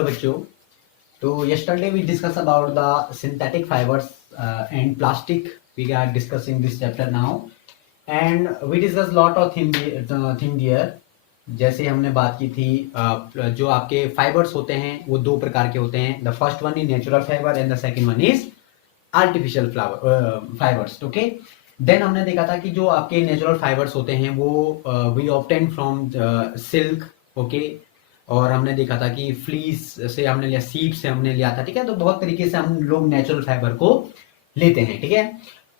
Hello बच्चों। तो yesterday we discussed about the synthetic fibers and plastic. We are discussing this chapter now and we discussed lot of thing here. जैसे हमने बात की थी जो आपके फाइबर्स होते हैं वो दो प्रकार के होते हैं. The first one is natural fibre and the second one is artificial fibres. Okay, then हमने देखा था कि जो आपके नेचुरल फाइबर्स होते हैं वो we obtain from silk. Okay, और हमने देखा था कि फ्लीस से हमने लिया, सीप से हमने लिया था. ठीक है, तो बहुत तरीके से हम लोग नेचुरल फाइबर को लेते हैं. ठीक है,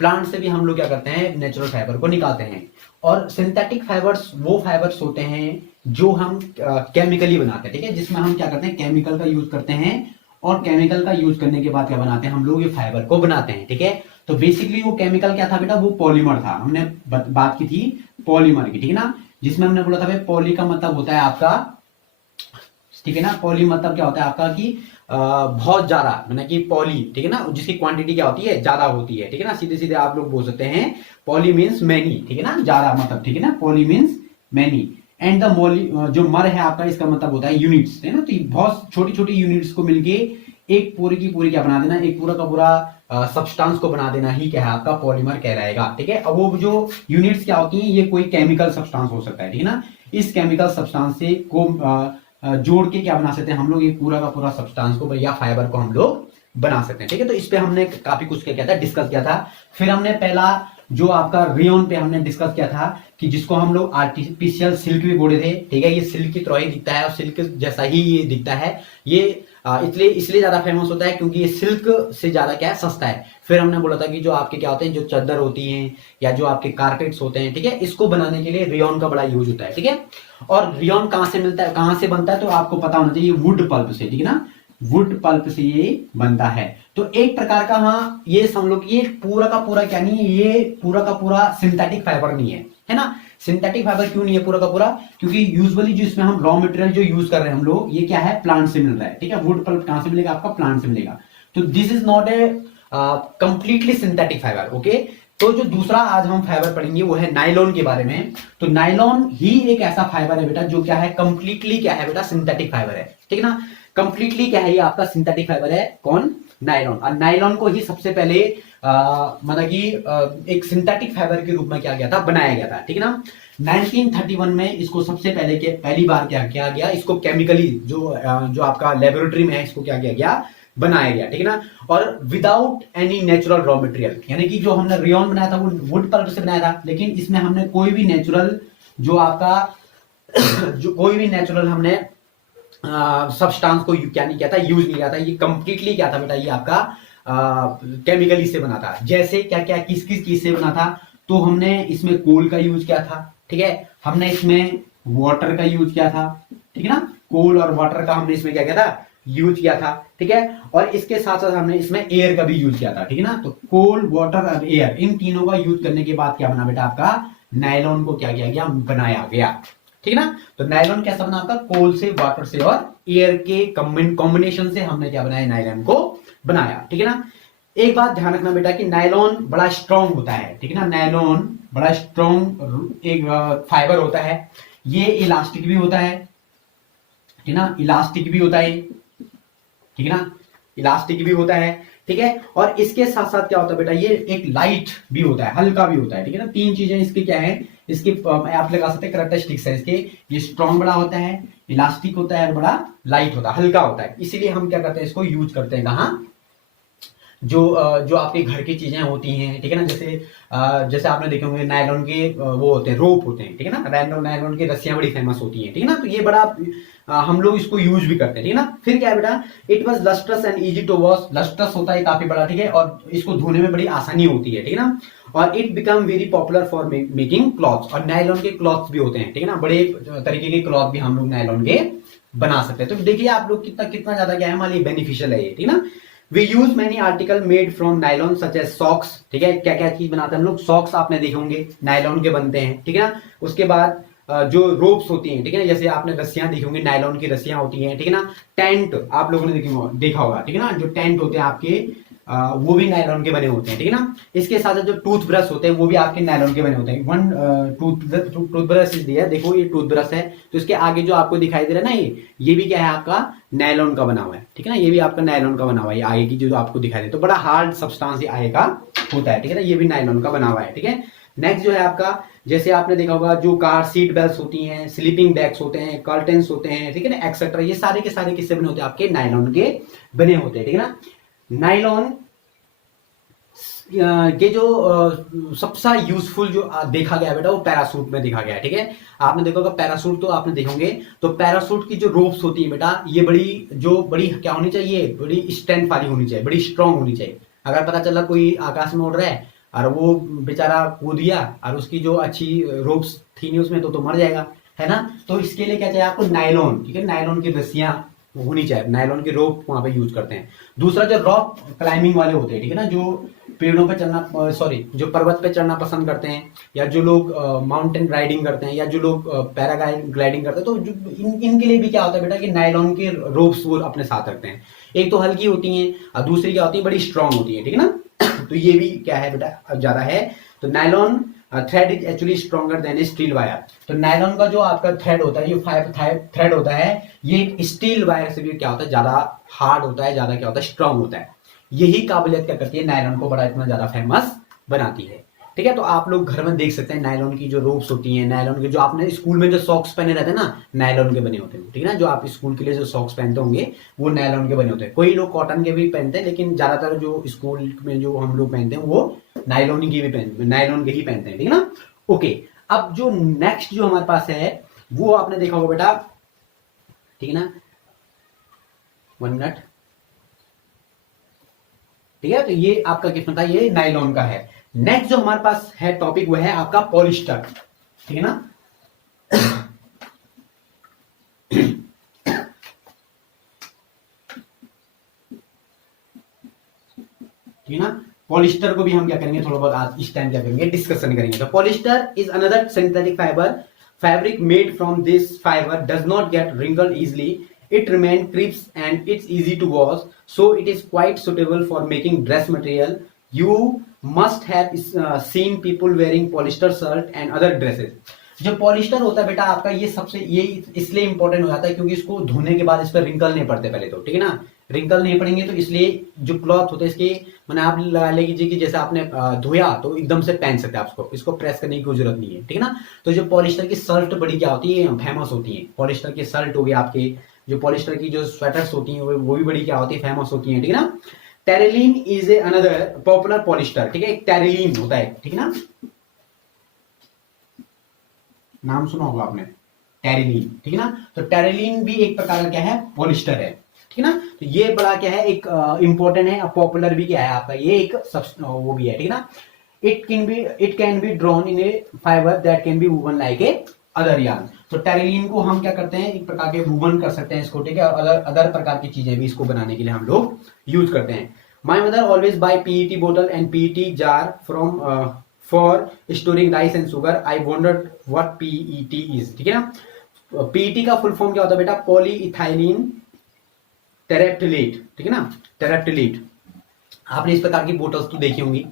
प्लांट से भी हम लोग क्या करते हैं, नेचुरल फाइबर को निकालते हैं. और सिंथेटिक फाइबर्स वो फाइबर्स होते हैं जो हम केमिकली बनाते हैं. ठीक है, जिसमें हम क्या करते हैं, केमिकल का यूज करते हैं और केमिकल का यूज करने के बाद क्या बनाते हैं, हम लोग ये फाइबर को बनाते हैं. ठीक है, तो बेसिकली वो केमिकल क्या था बेटा, वो पॉलीमर था. हमने बात की थी पॉलीमर की. ठीक है ना, जिसमें हमने बोला था भाई पॉली का मतलब होता है आपका, ठीक है ना, पॉली मतलब क्या होता है आपका कि बहुत ज्यादा, मतलब कि पॉली, ठीक है ना, जिसकी क्वांटिटी क्या होती है, ज्यादा होती है. ठीक है ना, सीधे सीधे आप लोग बोल सकते हैं पॉली मीन्स मैनी. ठीक है ना, ज्यादा मतलब, ठीक है ना, poly means many. And the मोली जो मर है आपका, इसका मतलब होता है यूनिट्स. है ना, तो बहुत छोटी छोटी यूनिट्स को मिलके एक पूरी की पूरी क्या बना देना, एक पूरा का पूरा सब्सटेंस को बना देना ही क्या है आपका पॉलीमर कहलाएगा. ठीक है, अब वो जो यूनिट्स क्या होती हैं, ये कोई केमिकल सब्सटेंस हो सकता है. ठीक है ना, इस केमिकल सब्सटेंस से को जोड़ के क्या बना सकते हैं हम लोग, एक पूरा का पूरा सब्सटेंस को या फाइबर को हम लोग बना सकते हैं. ठीक है, तो इस पे हमने काफी कुछ क्या था, डिस्कस किया था. फिर हमने पहला जो आपका रेयन पे हमने डिस्कस किया था कि जिसको हम लोग आर्टिफिशियल सिल्क भी बोले थे. ठीक है, ये सिल्क की तरह ही दिखता है और सिल्क जैसा ही ये दिखता है. ये इसलिए ज्यादा फेमस होता है क्योंकि ये सिल्क से ज्यादा क्या है, सस्ता है. फिर हमने बोला था कि जो आपके क्या होते हैं, जो चादर होती हैं या जो आपके कारपेट्स होते हैं, ठीक है, इसको बनाने के लिए रेयन का बड़ा यूज होता है. ठीक है, और रेयन कहां से मिलता है, कहां से बनता है, तो आपको पता होना चाहिए, वुड पल्प से. ठीक है ना, वुड पल्प से ये बनता है. तो एक प्रकार का, हाँ ये समझ लो कि ये पूरा का पूरा क्या नहीं है, ये पूरा का पूरा सिंथेटिक फाइबर नहीं है ना. सिंथेटिक फाइबर क्यों नहीं है पूरा का पूरा, क्योंकि यूजुअली जो इसमें हम रॉ मटेरियल जो यूज कर रहे हैं हम लोग, ये क्या है, प्लांट से मिल रहा है. ठीक है, वुड पल्प कहां से मिलेगा, आपका प्लांट से मिलेगा. तो this is not a completely synthetic fibre. Okay, तो जो दूसरा आज हम फाइबर पढ़ेंगे वो है नायलॉन के बारे में. तो नायलॉन ही एक ऐसा फाइबर है बेटा जो क्या है, कंप्लीटली क्या है बेटा, सिंथेटिक फाइबर है. ठीक है ना, कंप्लीटली क्या है, ये आपका सिंथेटिक फाइबर है. कौन, नायलॉन. और नायलॉन को ही सबसे पहले मतलब कि एक सिंथेटिक फाइबर के रूप में क्या गया था, बनाया गया था. ठीक है ना, 1931 में इसको सबसे पहली बार क्या किया गया, इसको केमिकली जो आपका लेबोरेटरी में है, इसको क्या किया गया, बनाया गया. ठीक है ना, और without any natural raw material, यानी कि जो हमने रेयन बनाया था वो वुड पल्प से बनाया था, लेकिन इसमें हमने कोई भी नेचुरल जो आपका जो कोई भी नेचुरल हमने सब्सटेंस को क्या नहीं किया था, यूज नहीं किया था. ये कंप्लीटली क्या था बेटा, ये आपका केमिकली से बना था. जैसे क्या क्या किस किस चीज से बना था, तो हमने इसमें कोल का यूज किया था. ठीक है, हमने इसमें वाटर का यूज किया था. ठीक है ना, कोल और वाटर का हमने इसमें क्या किया था, यूज किया था. ठीक है, और इसके साथ साथ हमने इसमें एयर का भी यूज किया था. ठीक है ना, तो कोल, वाटर और एयर, इन तीनों का यूज करने के बाद क्या बना बेटा, आपका नायलॉन को क्या किया गया, बनाया गया. ठीक है ना, तो नायलॉन कैसा बना आपका, कोल से, वाटर से और एयर के कॉम्बिनेशन से हमने क्या बनाया, नायलॉन को बनाया. ठीक है ना, एक बात ध्यान रखना बेटा कि नायलॉन बड़ा स्ट्रॉन्ग होता है. ठीक है ना, नायलॉन बड़ा स्ट्रॉन्ग एक फाइबर होता है. ये इलास्टिक भी होता है. ठीक है ना, इलास्टिक भी होता है. ठीक है ना, इलास्टिक भी होता है. ठीक है, और इसके साथ साथ क्या होता है बेटा, ये एक लाइट भी होता है, हल्का भी होता है. ठीक है ना, तीन चीजें इसकी क्या है, इसकी आप लगा सकते हैं कैरेक्टरिस्टिक्स है इसके. ये स्ट्रॉन्ग बड़ा होता है, इलास्टिक होता है और बड़ा लाइट होता है, हल्का होता है. इसीलिए हम क्या करते हैं, इसको यूज करते हैं कहाँ, जो आपके घर की चीजें होती हैं. ठीक है ना, जैसे आपने देखे होंगे नायलॉन के वो होते हैं, रोप होते हैं. ठीक है ना, नायलॉन की रस्सियां बड़ी फेमस होती हैं. ठीक है ना, तो ये बड़ा हम लोग इसको यूज भी करते हैं. ठीक है ना, फिर क्या है बेटा, it was lustrous and easy to wash. Lustrous होता है काफी बड़ा. ठीक है, और इसको धोने में बड़ी आसानी होती है. ठीक है ना, और it become very popular for making clothes. और नायलॉन के क्लॉथ्स भी होते हैं. ठीक है ना, बड़े तरीके के क्लॉथ भी हम लोग नायलॉन के बना सकते हैं. तो देखिए आप लोग कितना कितना ज्यादा क्या है हमारे लिए बेनिफिशियल है ये. ठीक है ना, we use many article made from nylon such as socks. ठीक है, क्या क्या चीज बनाते हैं हम लोग, सॉक्स आपने देखे होंगे नायलॉन के बनते हैं. ठीक है ना, उसके बाद जो रोप्स होती हैं. ठीक है ना, जैसे आपने रस्सियां देखी होंगी, नायलॉन की रस्सियां होती हैं. ठीक है ना, टेंट आप लोगों ने देखा होगा. ठीक है ना, जो टेंट होते हैं आपके वो भी नायलॉन के बने होते हैं, ठीक है ना। इसके साथ साथ जो टूथ ब्रश होते हैं वो भी आपके नायलॉन के बने होते हैं। वन टूथ ब्रश दिया, देखो ये टूथ ब्रश है, तो इसके आगे जो आपको दिखाई दे रहा है ना, ये भी क्या है आपका नायलॉन का बना हुआ है, ठीक है ना। ये भी आपका नायलॉन का बना हुआ है, ये आगे की जो आपको दिखाई दे, तो बड़ा हार्ड सब्सटेंस आगे का होता है, ठीक है ना। ये भी नायलॉन का बना हुआ है, ठीक है। नेक्स्ट जो है आपका, जैसे आपने देखा होगा जो कार सीट बेल्ट होती हैं, स्लीपिंग बैग्स होते हैं, कर्टेन्स होते हैं, ठीक है ना, एक्सेट्रा, ये सारे के सारे किससे बने होते हैं, आपके नायलॉन के बने होते हैं, ठीक है ना। नायलॉन के जो सबसे यूजफुल जो देखा गया बेटा वो पैरासूट में देखा गया है, ठीक है। आपने देखा होगा पैरासूट, तो आपने देखोगे तो पैरासूट की जो रोप्स होती है बेटा, ये बड़ी क्या होनी चाहिए, बड़ी स्ट्रेंथ वाली होनी चाहिए, बड़ी स्ट्रांग होनी चाहिए। अगर पता चला कोई आकाश में उड़ रहा है और वो बेचारा कूद दिया और उसकी जो अच्छी रोप्स थी नहीं उसमें, तो मर जाएगा, है ना। तो इसके लिए क्या चाहिए आपको, नायलॉन, ठीक है, नायलॉन की रस्सियां होनी चाहिए, नायलॉन की रोप वहां पे यूज करते हैं। दूसरा जो रॉक क्लाइंबिंग वाले होते हैं, ठीक है ना, जो पेड़ों पे चढ़ना, जो पर्वत पे चढ़ना पसंद करते हैं, या जो लोग माउंटेन राइडिंग करते हैं, या जो लोग पैराग्लाइडिंग करते हैं, तो इनके लिए भी क्या होता है बेटा कि नायलॉन के रोप्स वो अपने साथ रखते हैं। एक तो हल्की होती हैं और दूसरी क्या होती है, बड़ी स्ट्रांग होती है, ठीक है ना। तो ये भी क्या है बेटा ज्यादा है। तो nylon thread is actually stronger than A steel wire. तो नायलॉन का जो आपका थ्रेड होता है, जो थ्रेड होता है, ये स्टील वायर से भी क्या होता है, ज्यादा हार्ड होता है, ज्यादा क्या होता है, स्ट्रांग होता है। यही काबिलियत क्या करती है, नायलॉन को बड़ा इतना ज्यादा फेमस बनाती है, ठीक है। तो आप लोग घर में देख सकते हैं नायलॉन की जो रोप्स होती हैं, नायलॉन के जो आपने स्कूल में जो सॉक्स पहने रहते हैं ना, नायलॉन के बने होते हैं, ठीक है ना। जो आप स्कूल के लिए जो सॉक्स पहनते होंगे वो नायलॉन के बने होते हैं। कोई लोग कॉटन के भी पहनते हैं, लेकिन ज्यादातर जो स्कूल में जो हम लोग पहनते हैं वो नायलॉन के ही पहनते हैं, ठीक है ना। ओके, अब जो नेक्स्ट जो हमारे पास है वो आपने देखा होगा बेटा, ठीक है ना, 1 मिनट, ठीक है। तो ये आपका किस्म था, ये नायलॉन का है। नेक्स्ट जो हमारे पास है टॉपिक वो है आपका पॉलिस्टर, ठीक है ना। ठीक है ना, पॉलिस्टर को भी हम क्या करेंगे, थोड़ा बहुत आज इस टाइम क्या करेंगे, डिस्कशन करेंगे। तो polyester is another synthetic fibre, fabric made from this fiber does not get wrinkled easily, it remains crisp and it's easy to wash, so it is quite suitable for making dress material. You must have seen people wearing polyester shirt and other dresses. जो polyester होता है बेटा आपका, ये इसलिए important हो जाता है क्योंकि इसको धोने के बाद इस पर रिंकल नहीं पड़ते पहले तो, ठीक है ना। रिंकल नहीं पड़ेंगे तो इसलिए जो क्लॉथ होता है इसके, मैंने आप लगा लीजिए कि जैसे आपने धोया तो एकदम से पहन सकते हैं आप इसको प्रेस करने की कोई जरूरत नहीं है, ठीक है ना। तो जो पॉलिस्टर की शर्ट बड़ी क्या होती है, फेमस होती है। पॉलिस्टर की शर्ट हो गई आपके, जो पॉलिस्टर की जो स्वेटर्स होती हैं वो भी बड़ी क्या होती है, फेमस होती है, ठीक है ना। Terylene is a another popular polyester, ठीक है, एक टेरिलीन होता है, ठीक है ना, नाम सुना होगा आपने, टेरिलीन, ठीक है ना। तो टेरिलीन भी एक प्रकार का क्या है, पॉलिस्टर है, ठीक है ना। तो ये बड़ा क्या है, एक इंपॉर्टेंट है, पॉपुलर भी क्या है आपका, ये एक वो भी है, ठीक है ना। It can be drawn in A fibre that can be woven like a other yarn. तो टेरिलीन को हम क्या करते हैं, एक प्रकार के वूवन कर सकते हैं इसको, ठीक है, और अदर प्रकार की चीजें भी इसको बनाने के लिए हम लोग यूज करते हैं। My mother always buy PET बोतल and PET jar from for storing rice and sugar. I wondered what PET is, ठीक है ना। पीईटी का फुल फॉर्म क्या होता है बेटा, पॉली इथाइलिन टेरेप्टिलेट, ठीक है ना, टेरेप्टिलेट। आपने इस प्रकार की बोतल्स तो देखी होंगी,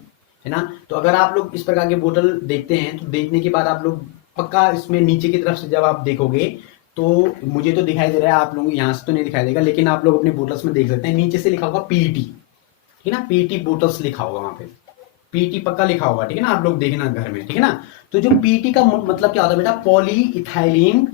है ना। तो अगर आप लोग इस प्रकार की बोतल देखते हैं तो देखने के बाद आप लोग पक्का इसमें नीचे की तरफ से जब आप देखोगे तो मुझे तो दिखाई दे रहा है, आप लोग यहां से तो नहीं दिखाई देगा, लेकिन आप लोग अपनी बोतल्स में देख सकते हैं, नीचे से लिखा होगा पीईटी, ठीक है ना, पीईटी बोतल्स लिखा होगा वहां पे, पीईटी पक्का लिखा होगा, ठीक है ना। आप लोग देखना घर में, ठीक है ना। तो जो पीईटी का मतलब क्या होता है बेटा, पॉली इथाइलिन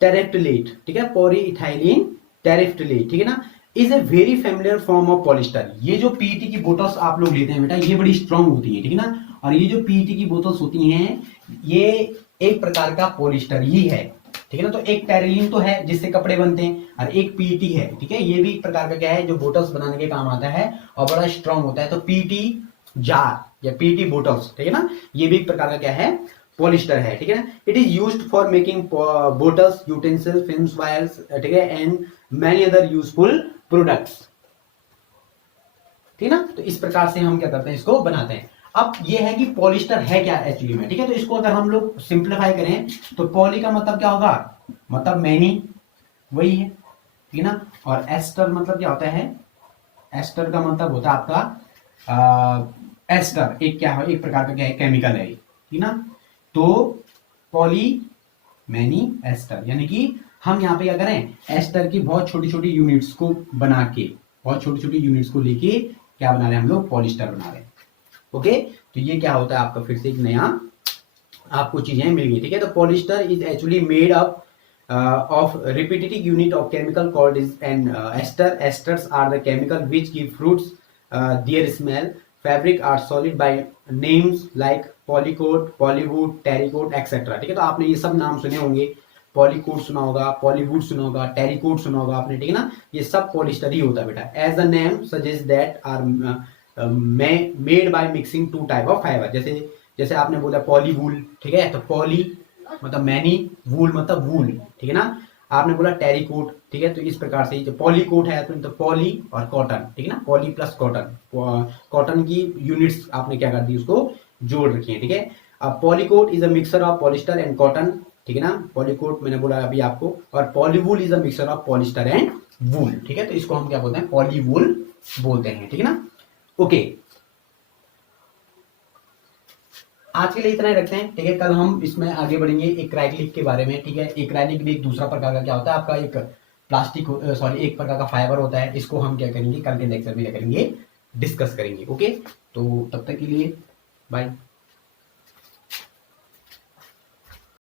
टेरेप्टिलेट, ठीक है, पॉली इथाइलिन टेरेप्टिलेट, ठीक है ना, is a very familiar form of polyester. ये जो पीईटी की बोतल्स आप लोग लेते हैं बेटा, ये बड़ी स्ट्रांग होती है, ठीक है ना। और ये जो पीईटी की बोतल्स होती हैं ये एक प्रकार का पॉलिस्टर ही है, ठीक है ना। तो एक टेरिलीन तो है जिससे कपड़े बनते हैं, और एक पीईटी है, ठीक है, ये भी एक प्रकार का क्या है जो बोतल्स बनाने के काम आता है और बड़ा स्ट्रांग होता है। तो पीईटी जार या पीईटी बोतल्स, ठीक है ना, ये भी एक प्रकार का क्या है, पॉलिस्टर है, ठीक है ना। It is used for making bottles, utensils, films, wires, ठीक है, and many other useful products, ठीक है ना। तो इस प्रकार से हम क्या करते हैं, इसको बनाते हैं। अब ये है कि पॉलिस्टर है क्या एक्चुअली में, ठीक है। तो इसको अगर हम लोग सिंप्लीफाई करें तो पॉली का मतलब क्या होगा, मतलब मैनी, वही है, ठीक है ना। और एस्टर मतलब क्या होता है, एस्टर का मतलब होता है आपका एस्टर एक क्या है, एक प्रकार का क्या है, केमिकल है, ठीक ना। तो पॉली मैनी एस्टर, यानी कि हम यहाँ पे क्या करें, एस्टर की बहुत छोटी छोटी यूनिट्स को बना के, बहुत छोटी छोटी यूनिट्स को लेके क्या बना रहे हैं हम लोग, पॉलिस्टर बना रहे हैं। ओके, तो ये क्या होता है आपका, फिर से एक नया आपको चीजें मिल गई, ठीक है। तो polyester is actually made up of repetitive unit of chemical called is an ester. Esters are the chemical which give fruits their smell. Fabric are solid by names like polycoat, polywood, terrycoat, etc. ठीक है, तो आपने ये सब नाम सुने होंगे, पॉलीकोट सुना होगा, पॉलीवुड सुना होगा, टेरिकोट सुना होगा आपने, ठीक है ना। ये सब पॉलिस्टर ही होता है बेटा। As the name suggest that are made by mixing two type of fibre. जैसे जैसे आपने बोला पॉलीवूल, ठीक है, तो पॉली मतलब मैनी, वूल मतलब वूल, ठीक है ना। आपने बोला टेरिकोट, ठीक है, तो इस प्रकार से जो पॉली कोट है तो पॉली और कॉटन, ठीक है ना, पॉली प्लस कॉटन, कॉटन की यूनिट्स आपने क्या कर दी, उसको जोड़ रखी है, ठीक है। अब polycot is a mixer of polyester and cotton, ठीक है ना। पॉलीकोट मैंने बोला अभी आपको, और polywool is a mixer of polyester and wool, ठीक है, तो इसको हम क्या बोलते हैं, पॉलीवूल बोलते हैं, ठीक है ना। ओके, आज के लिए इतना ही रखते हैं, ठीक है। कल हम इसमें आगे बढ़ेंगे एक्राइलिक के बारे में, ठीक है। एक्राइलिक भी एक दूसरा प्रकार का क्या होता है आपका, एक प्लास्टिक, सॉरी एक प्रकार का फाइबर होता है। इसको हम क्या करेंगे, कल के लेक्चर में क्या करेंगे, डिस्कस करेंगे। ओके, तो तब तक के लिए बाय।